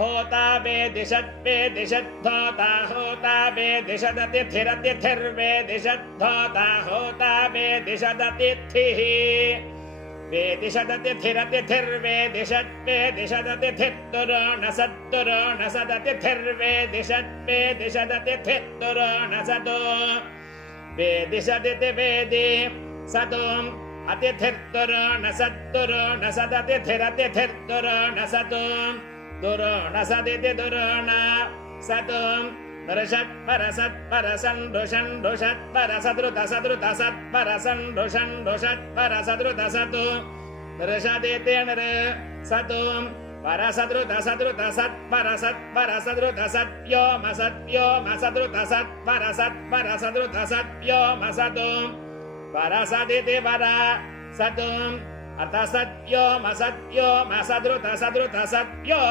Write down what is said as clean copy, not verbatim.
होता वेदिषद्वेदिषद्धोता होता वेदिषदतिथिरतिथिर्वेदिषद्धोता होता वेदिषदतिथिः वेदिषदतिथिरतिथिर्वेदिषद्वेदिषदतिथिर्वेदिषद्वेदिषदतिथिर्दुरोणसदो वेदिषदिति वेदि सदोम् अतिथिर्दुरोणसद्दुरोणसदतिथिरतिथिर्दुरोणसदो दुरोणसदिति दुरोण सदोम् नृषत्परसत्परसन्दृषन्दृषत्परसदृतसदृतसत्परसन्दृषत्परसदृतसदो नृषदिति नृसदोम् परसदृतसदृतसत्परसत्परसदृतसत्योमसत्योमसदृतसत्परसत्परसदृतसत्योमसदोम् परसदिति वरा सदोम् अतसत्योमसत्योमसदृतसद्योम